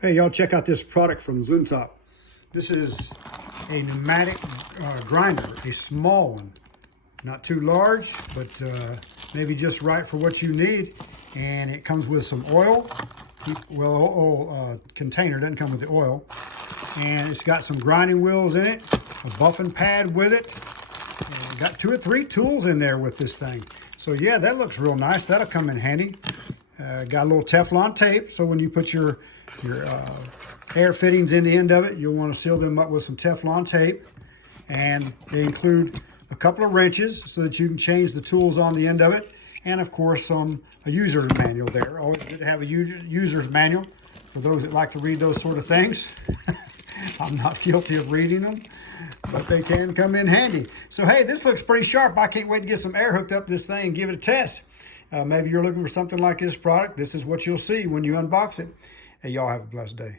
Hey, y'all, check out this product from Zuntop. This is a pneumatic grinder, a small one. Not too large, but maybe just right for what you need. And it comes with some oil. Well, oil container, doesn't come with the oil. And it's got some grinding wheels in it, a buffing pad with it. And got 2 or 3 tools in there with this thing. So yeah, that looks real nice. That'll come in handy. Got a little Teflon tape, so when you put your air fittings in the end of it, you'll want to seal them up with some Teflon tape. And they include a couple of wrenches so that you can change the tools on the end of it. And of course, a user manual there. Always good to have a user's manual for those that like to read those sort of things. I'm not guilty of reading them, but they can come in handy. So hey, this looks pretty sharp. I can't wait to get some air hooked up this thing and give it a test. Maybe you're looking for something like this product. This is what you'll see when you unbox it. Hey, y'all have a blessed day.